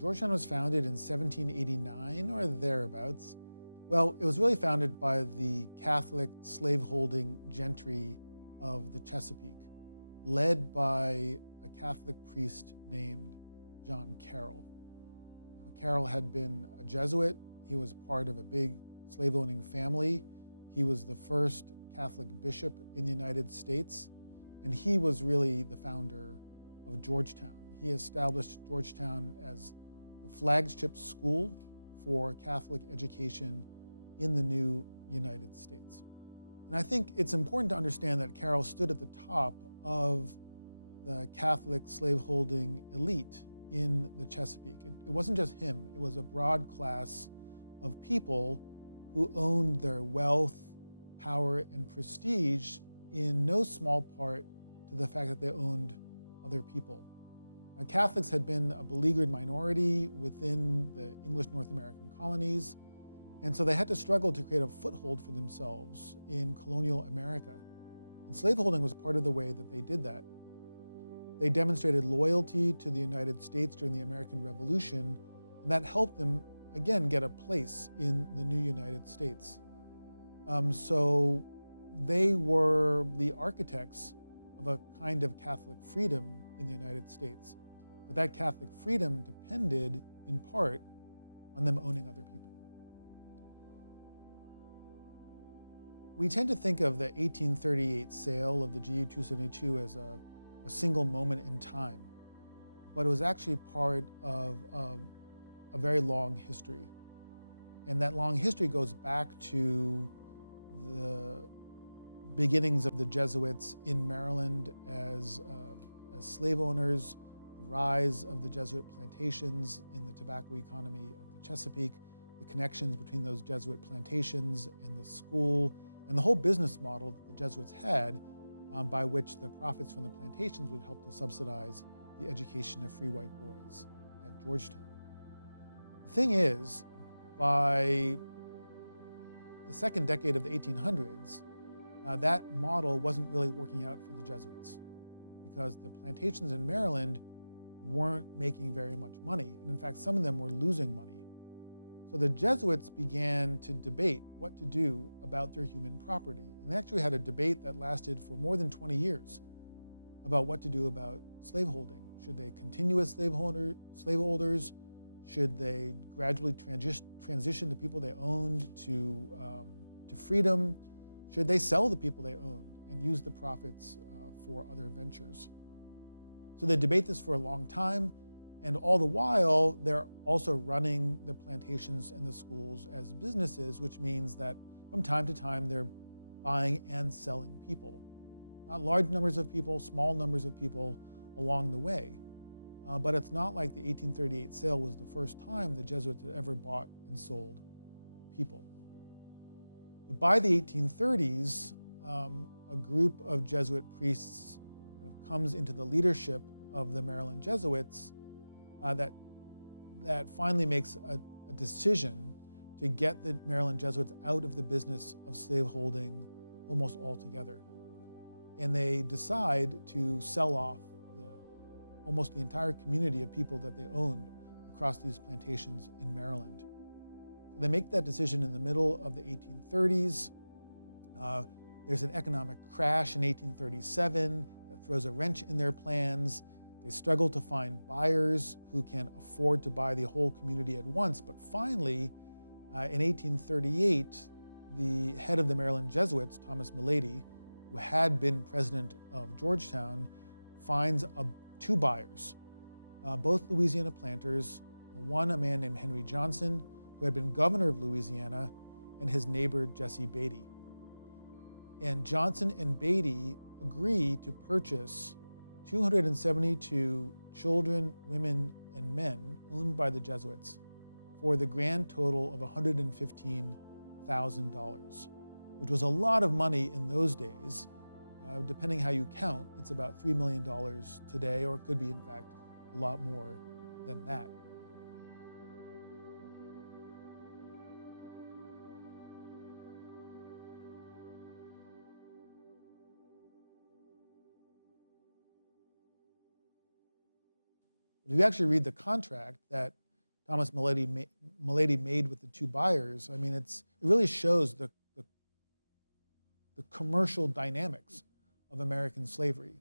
Georgetown was founded in 1789 or thereabouts. Well, it was really founded by the Catholic slaveholding gentry of the Chesapeake, led by a Catholic priest named John Carroll. Carroll had been a Jesuit. He was part of a big slave-owning family. He was the first Catholic bishop in the United States, and he was really the founder of Georgetown. He established Georgetown as the flagship school for Catholic education in the new United States. And I think it's important to understand that Carroll stood at the top of the Catholic slaveholding elite in the Chesapeake. It wasn't just him, it was a broad class of people who owned their wealth, power, and prestige in no small part to the fact that they owned other people. Catholics had been a beleaguered minority within the English North American colonies, and so they had to struggle to create a foothold for themselves in colonial America. And slaveholding was part of the way that they did that. They demonstrated loyalty to the United States during the American Revolution, and that helped them, again, get a place in the new United States. So they were the architects of a kind of Catholic freedom in the United States. But that Catholic freedom depended, in part, on them owning other people. We tend to think of the 1838 sale of the GU272 as a single moment in time, but it was actually part of a very long history. And that long history goes back to the beginnings of the Jesuits in Maryland as slave owners, the rise of the Jesuit plantations in the tobacco economy of the Chesapeake, the connections between those Jesuit plantations and the school, and the whole business model that the Jesuits had by which the profits from the plantations would help to subsidize the education of free white boys at Georgetown. The thing is, by the second decade of the 1800s, that model wasn't really working out for the Jesuits because the plantations in Maryland weren't making very much money. And in fact, some of them were losing money. So the Jesuits began to debate what to do about their human property. And they actually had a debate that lasted for more than 20 years about what to do about slaveholding. Should they continue as slaveholders? Should they gradually transition the people they owned to freedom? Should they sell the people they owned and use the profits for other ventures? So they debate this for a long time, and all the while, they're also running the plantations and the schools as businesses, which means that from time to time, they're buying and selling people. Not large numbers of people, small numbers of people along the way. But it's not like the 1838 sale was the first time the Jesuits had ever bought and sold people. But by the 1830s, a group of Jesuit priests comes into the leadership of the Maryland Jesuits that finally makes a decision to get the Maryland Jesuits out of the business of slaveholding almost altogether. And they decide to sell off almost the entire community of people that they owned across these plantations in Maryland. They make that decision in the middle of the 1830s. There's an economic crash in 1837 that throws a wrench in their plans. They struggle to find buyers who can afford to buy the whole community at once. But finally, in 1838, the head of the Maryland Jesuits, Thomas Milady, who had been president of Georgetown, finds two buyers, both Louisiana planters, one a man named Henry Johnson, who had been governor of Louisiana, and his neighbor Jesse Beatty. And Johnson and Beatty agree to purchase 272 children, women, and men owned by the Jesuits for the grand total of $115,000, which was a lot of money in those days. Depending how you count, it's about $3 million today, or it could be, in fact, a lot more than that. If you actually read the contract that Thomas Milady made with the two buyers, I mean, it really shows the commercial dynamics of American slavery.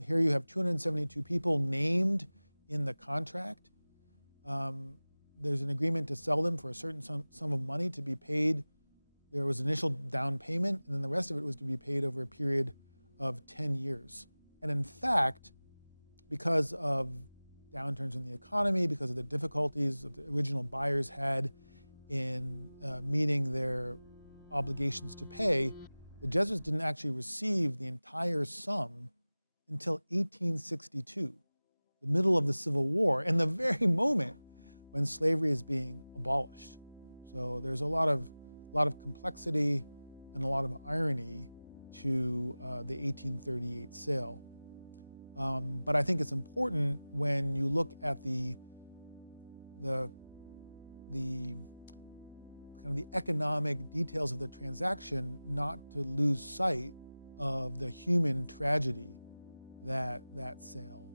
Here you have 272 people named in the contract. There's an agreement to sell them for a certain sum of money to be paid. There was initial down payment, and then the rest of it was to be paid over a period of 10 years. And in fact, because of downturns in the economy, because of the difficulties that the original buyers had in meeting their obligations to pay, the Jesuits didn't actually receive the entire sum until 1862, the middle of the Civil War, and the very moment when slavery is being abolished. So there's a lot of complexity and a lot of irony to the 1838 sale. But I think it's important when you look at the kind of the economic details of the transaction, not to lose sight of the human tragedy that sale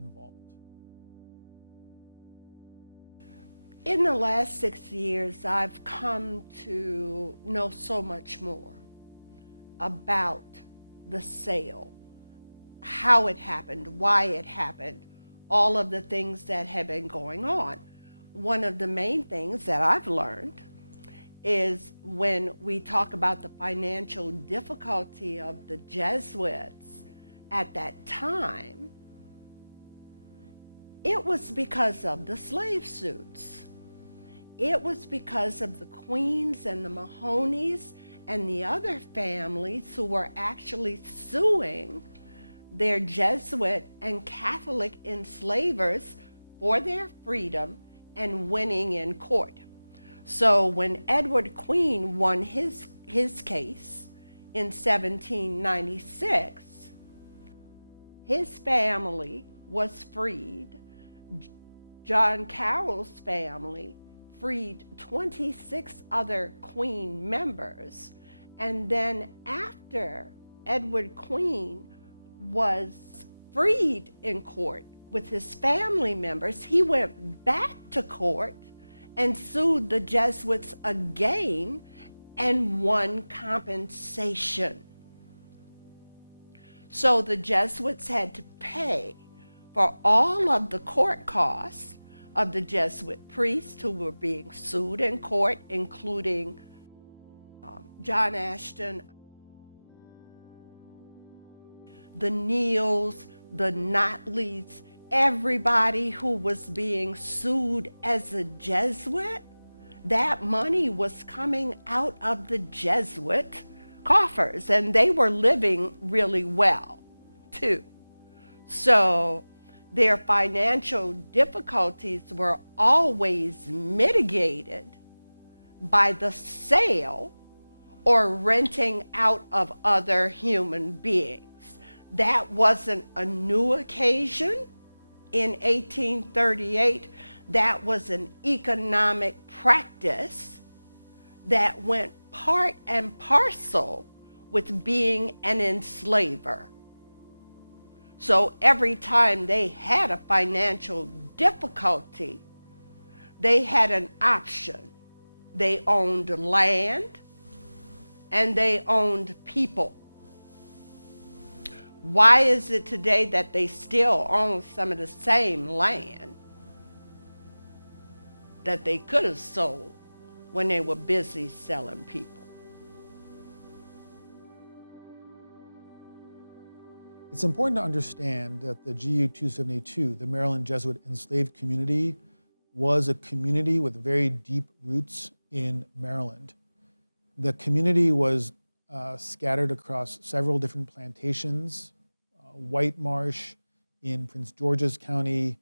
involved. In the last 6 years, I've come to know so much more about the sale, how it happened, why it happened, all of the things that have been going on. One of the main things that I've learned is when we talk about the financial difficulty of the Jesuits at that time, it was because of the slave suits. It was because of the Queens and the Mahonies and the other families who were actually suing their Jesuit and Catholic enslavers for their freedom and winning in court. So when Edward Queen won his case in 1796, his family was freed. John Carroll's family freed 26 other Queen members. And then after Edward Queen was freed in court with his family members, he went back to court and sued the Jesuits again and won compensation. So the Jesuits had to pay for all of the court costs of the Jesuit priests who were being sued in court, including John Ashton, the Neals, the Notleys, everybody who was being sued as a Jesuit. That money was coming out of the Jesuit coffers, and they were living really well too. So their financial difficulties were always mitigated by the sale or renting out of other human beings. That wasn't a new occasion in 1838. That was an economic practice that went part and parcel with being an enslaver. So every time they had a financial difficulty, they had an option. They owned land and they owned people. Why is it today that they still own some of the same land that they could have sold when they were busy selling people? It's important to understand that the GU272, the Maryland Jesuit enslaved community, was a community with very deep roots in Maryland. The community was scattered across several different plantations, White Marsh in Prince George's County,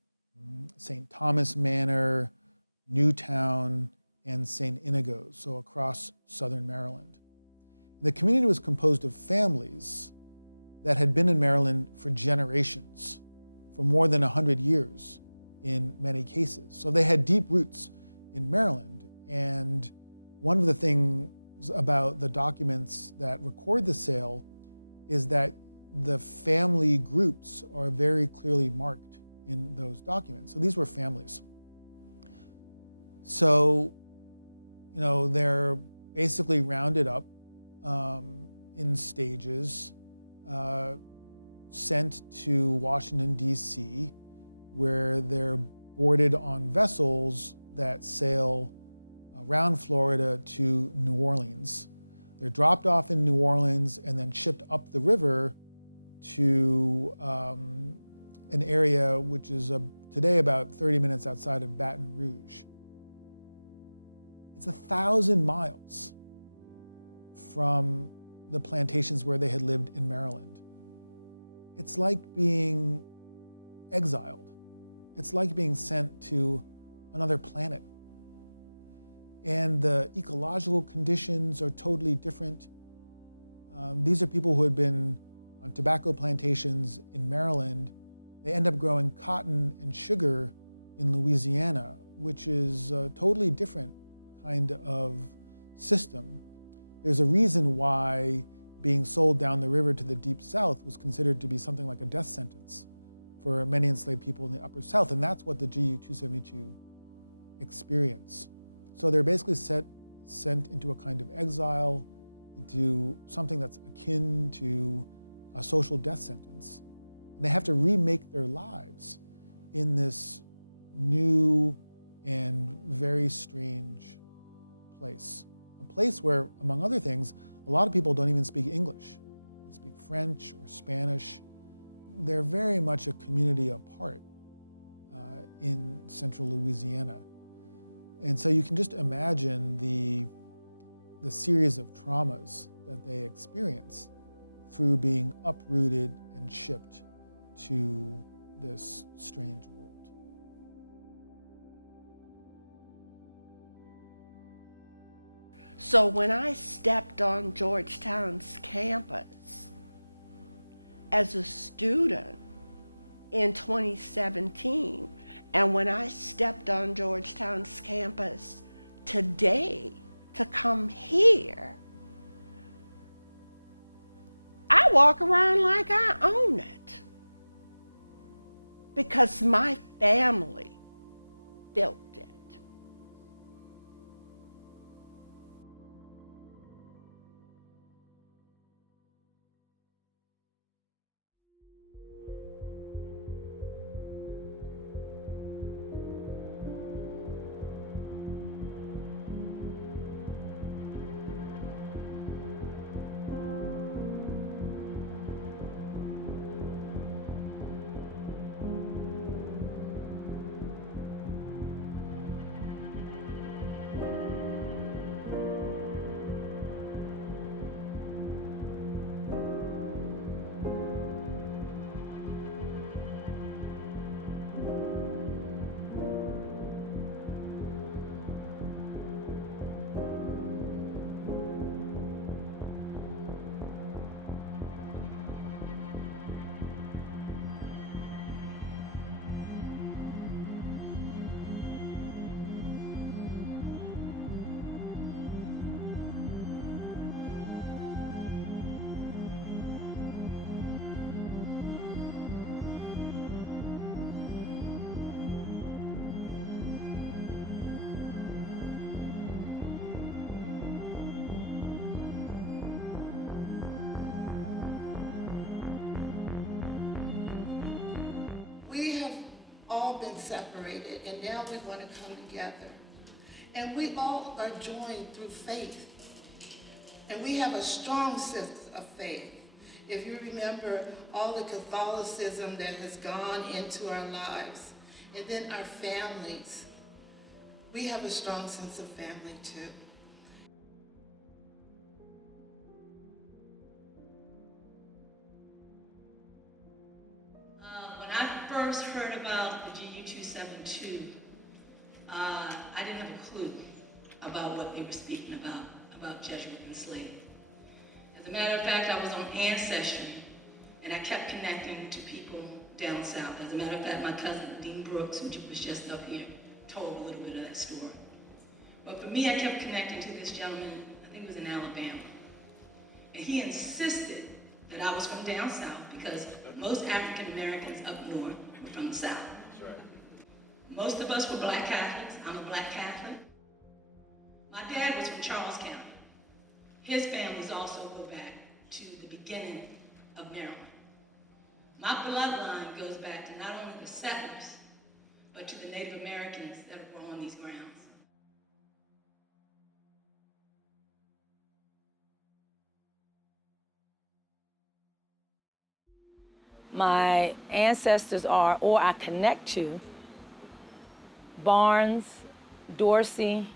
St. Thomas Manor, Newtown, and St. Inigo's, so across southern Maryland. The community was composed of families that had been in Maryland for generations, for more than 100 years in many cases. So they had deep roots in Maryland. And one of the things about the documents that record the sale is that the family groups are very clearly marked in those documents. So these were families. So, you know, they're basically rounded up in stages, sent to Washington, D.C., where they're boarded on vessels that sail around Florida to New Orleans. They're dropped off in New Orleans and then shipped up the river to an area which is today about 30 minutes outside of Baton Rouge. It's 1,000 miles from the plantations where they had lived in Maryland. It's like being exiled. It's like being sent to another planet. And the ecological conditions are totally different. These are people who had been on tobacco plantations in Maryland. They end up growing cotton and sugar in Louisiana, which is a totally different kind of system. There's a reason why being sold down the river to the Deep South was considered to be something like a death sentence for many enslaved people in the Upper South, and that's what the GU272 experience. So they're basically sent into a kind of exile, into something that's akin to a social death sentence. And they have to remake their lives in this new and very strange place. A place where, among other things, a lot of people don't even speak English. They speak French or Spanish. They're very much a community apart in central Louisiana. And so you can just imagine the series of traumas that they experience through being uprooted and shipped to this strange world. So when I stepped on Georgetown's campus as a student in 2017, and when I stepped on Georgetown's campus today to come here, I walk around like I own it because my family built it. Separated, and now we want to come together. And we all are joined through faith. And we have a strong sense of faith. If you remember all the Catholicism that has gone into our lives, and then our families, we have a strong sense of family too. When I first heard about the GU272, I didn't have a clue about what they were speaking about Jesuit enslaved. As a matter of fact, I was on Ancestry, and I kept connecting to people down south. As a matter of fact, my cousin, Dean Brooks, who was just up here, told a little bit of that story. But for me, I kept connecting to this gentleman, I think it was in Alabama. And he insisted that I was from down south because most African Americans up north are from the south. That's right. Most of us were black Catholics. I'm a black Catholic. My dad was from Charles County. His families also go back to the beginning of Maryland. My bloodline goes back to not only the settlers, but to the Native Americans that were on these grounds. My ancestors are, or I connect to, Barnes, Dorsey,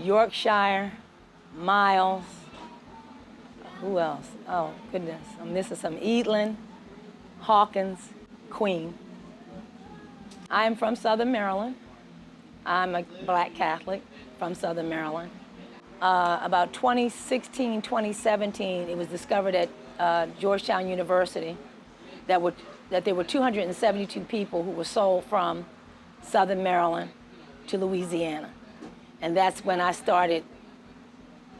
Yorkshire, Miles, who else? Oh, goodness, I'm missing some. Eatland, Hawkins, Queen. I'm from Southern Maryland. I'm a black Catholic from Southern Maryland. About 2016, 2017, it was discovered at Georgetown University that there were 272 people who were sold from Southern Maryland to Louisiana. And that's when I started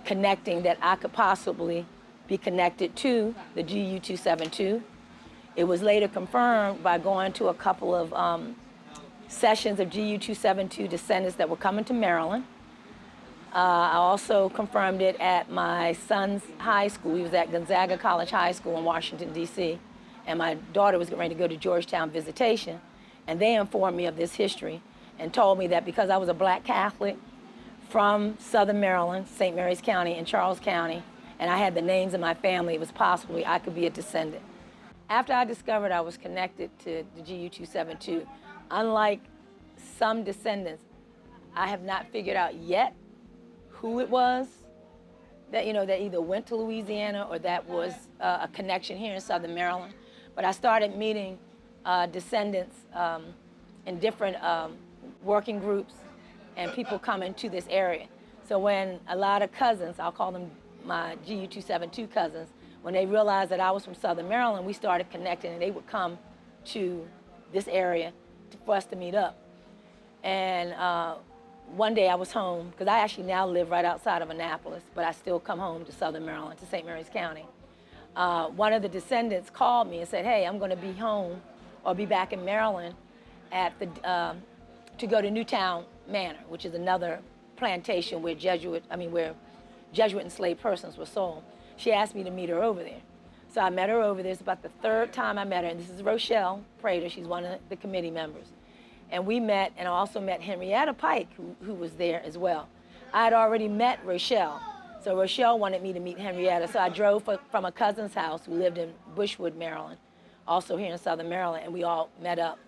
connecting that I could possibly be connected to the GU272. It was later confirmed by going to a couple of sessions of GU272 descendants that were coming to Maryland. I also confirmed it at my son's high school. He was at Gonzaga College High School in Washington, D.C., and my daughter was getting ready to go to Georgetown visitation, and they informed me of this history and told me that because I was a black Catholic from Southern Maryland, St. Mary's County and Charles County, and I had the names of my family, it was possible I could be a descendant. After I discovered I was connected to the GU272, unlike some descendants, I have not figured out yet who it was that, that either went to Louisiana or that was a connection here in Southern Maryland. But I started meeting descendants in different working groups and people coming to this area. So when a lot of cousins, I'll call them my GU272 cousins, when they realized that I was from Southern Maryland, we started connecting and they would come to this area for us to meet up. And one day I was home, because I actually now live right outside of Annapolis, but I still come home to Southern Maryland, to St. Mary's County. One of the descendants called me and said, hey, I'm gonna be home or be back in Maryland to go to Newtown Manor, which is another plantation where Jesuit enslaved persons were sold. She asked me to meet her over there. So I met her over there. It's about the third time I met her, and this is Rochelle Prater. She's one of the committee members. And we met, and I also met Henrietta Pike, who was there as well. I had already met Rochelle, so Rochelle wanted me to meet Henrietta, so I drove from a cousin's house who lived in Bushwood, Maryland, also here in Southern Maryland, and we all met up.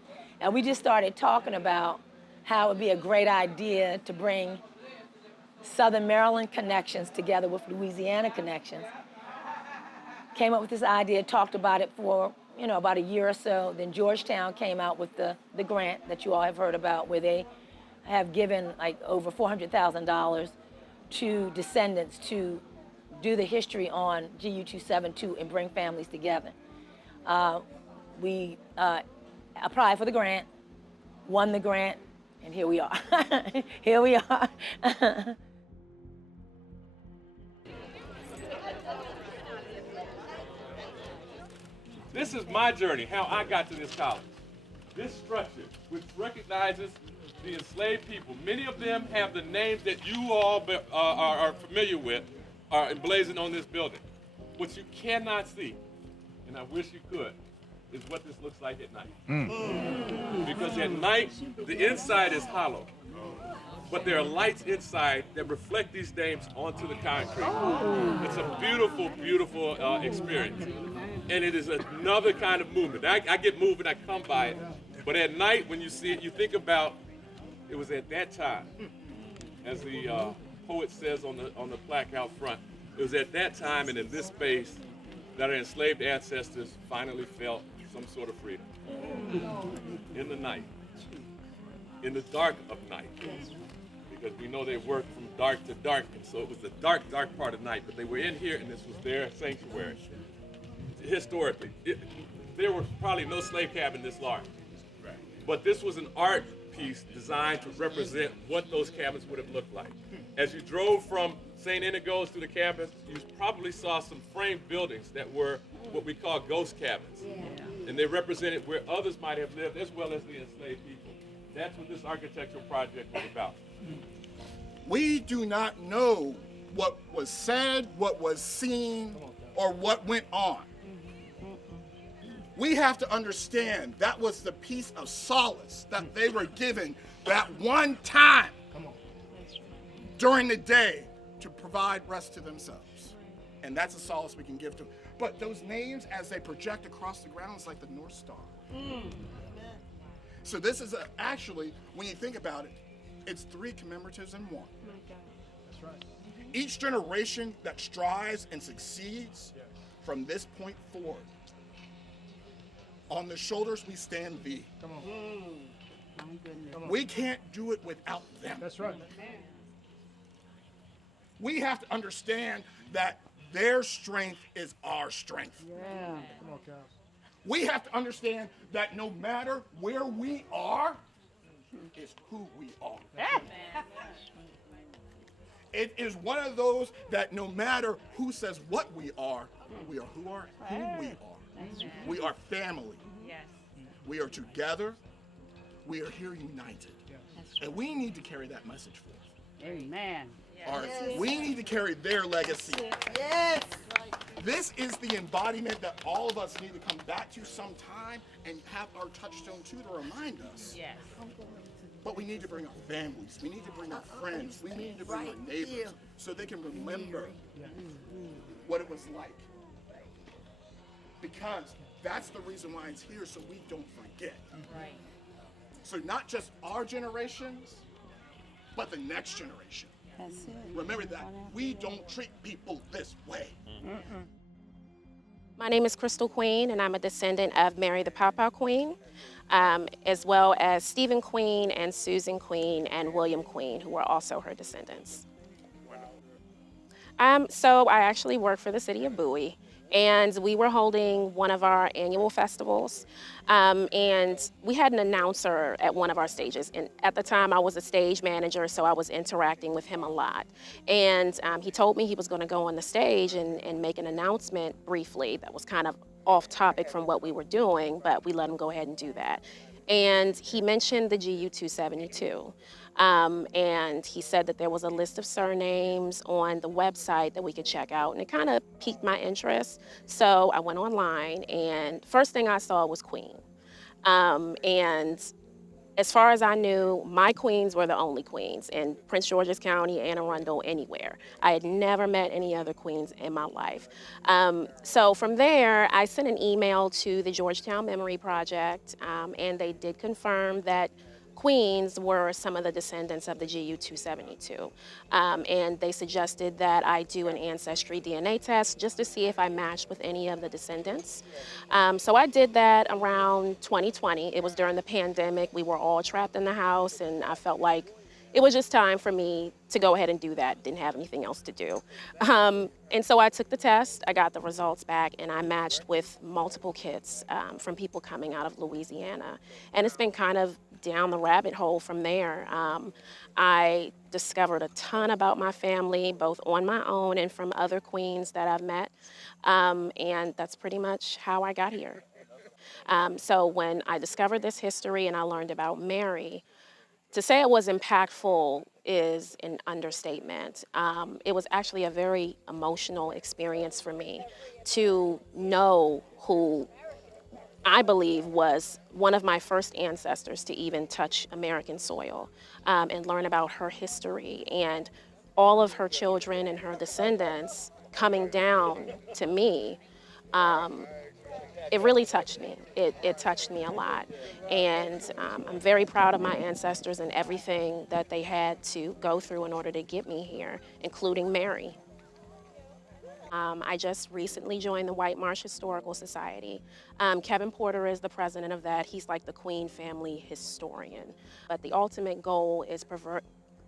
And we just started talking about how it would be a great idea to bring Southern Maryland connections together with Louisiana connections. Came up with this idea, talked about it for about a year or so. Then Georgetown came out with the grant that you all have heard about, where they have given like over $400,000 to descendants to do the history on GU272 and bring families together. We applied for the grant, won the grant, and here we are. Here we are. This is my journey, how I got to this college. This structure, which recognizes the enslaved people, many of them have the names that you all are familiar with, are emblazoned on this building. What you cannot see, and I wish you could, is what this looks like at night. Because at night, the inside is hollow, but there are lights inside that reflect these names onto the concrete. It's a beautiful, beautiful experience. And it is another kind of movement. I get moved when I come by it, but at night when you see it, you think about, it was at that time, as the poet says on the plaque out front, it was at that time and in this space that our enslaved ancestors finally felt some sort of freedom. In the night, in the dark of night, because we know they worked from dark to dark, and so it was the dark, dark part of night, but they were in here and this was their sanctuary. Historically, there were probably no slave cabin this large, but this was an art piece designed to represent what those cabins would have looked like. As you drove from St. Inigo's to the campus, you probably saw some framed buildings that were what we call ghost cabins, and they represented where others might have lived as well as the enslaved people. That's what this architectural project was about. We do not know what was said, what was seen, or what went on. We have to understand that was the piece of solace that they were given that one time during the day to provide rest to themselves. And that's a solace we can give to them. But those names, as they project across the ground, is like the North Star. So this is actually, when you think about it, it's 3 commemoratives in one. That's right. Each generation that strives and succeeds from this point forward, on the shoulders we stand thee. Come on. We can't do it without them. That's right. We have to understand that their strength is our strength. Come on, Cal. We have to understand that no matter where we are, is who we are. It is one of those that no matter who says what we are who we are. We are family. We are together. We are here united. And we need to carry that message forth. Amen. We need to carry their legacy. Yes. This is the embodiment that all of us need to come back to sometime and have our touchstone too to remind us. Yes. But we need to bring our families. We need to bring our friends. We need to bring our neighbors so they can remember what it was like. Because that's the reason why it's here, so we don't forget. Right. So not just our generations, but the next generation. That's it. Remember that we don't treat people this way. My name is Crystal Queen, and I'm a descendant of Mary the Poppaw Queen, as well as Stephen Queen and Susan Queen and William Queen, who were also her descendants. So I actually work for the city of Bowie, and we were holding one of our annual festivals, and we had an announcer at one of our stages, and at the time I was a stage manager, so I was interacting with him a lot. And he told me he was going to go on the stage and make an announcement briefly that was kind of off topic from what we were doing, but we let him go ahead and do that. And he mentioned the GU272. And he said that there was a list of surnames on the website that we could check out, and it kind of piqued my interest. So I went online, and first thing I saw was Queen. And as far as I knew, my queens were the only queens in Prince George's County, Anne Arundel, anywhere. I had never met any other queens in my life. So from there, I sent an email to the Georgetown Memory Project, and they did confirm that queens were some of the descendants of the GU272. And they suggested that I do an ancestry DNA test just to see if I matched with any of the descendants. So I did that around 2020. It was during the pandemic. We were all trapped in the house, and I felt like it was just time for me to go ahead and do that. Didn't have anything else to do. And so I took the test, I got the results back, and I matched with multiple kids from people coming out of Louisiana. And it's been kind of down the rabbit hole from there. I discovered a ton about my family, both on my own and from other queens that I've met. And that's pretty much how I got here. So when I discovered this history and I learned about Mary, to say it was impactful is an understatement. It was actually a very emotional experience for me to know who I believe was one of my first ancestors to even touch American soil, and learn about her history and all of her children and her descendants coming down to me. It really touched me. It touched me a lot. And I'm very proud of my ancestors and everything that they had to go through in order to get me here, including Mary. I just recently joined the White Marsh Historical Society. Kevin Porter is the president of that. He's like the Queen family historian. But the ultimate goal is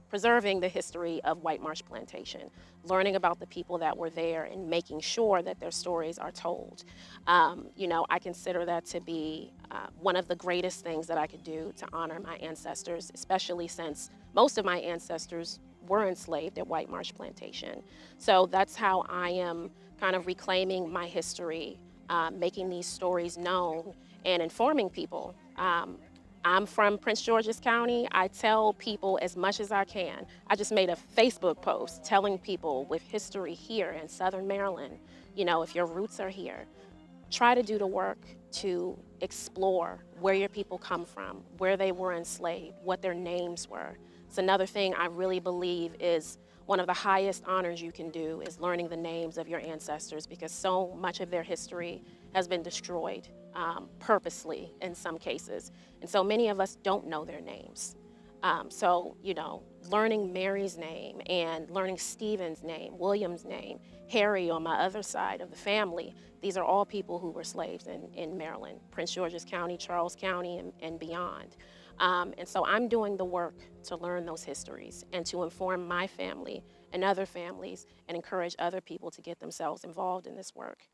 preserving the history of White Marsh Plantation, learning about the people that were there and making sure that their stories are told. You know, I consider that to be one of the greatest things that I could do to honor my ancestors, especially since most of my ancestors were enslaved at White Marsh Plantation. So that's how I am kind of reclaiming my history, making these stories known and informing people I'm from Prince George's County. I tell people as much as I can. I just made a Facebook post telling people with history here in Southern Maryland, you know, if your roots are here, try to do the work to explore where your people come from, where they were enslaved, what their names were. It's another thing I really believe is one of the highest honors you can do is learning the names of your ancestors, because so much of their history has been destroyed purposely in some cases. And so many of us don't know their names. So, you know, learning Mary's name and learning Stephen's name, William's name, Harry on my other side of the family, these are all people who were slaves in Maryland, Prince George's County, Charles County, and beyond. And so I'm doing the work to learn those histories and to inform my family and other families and encourage other people to get themselves involved in this work.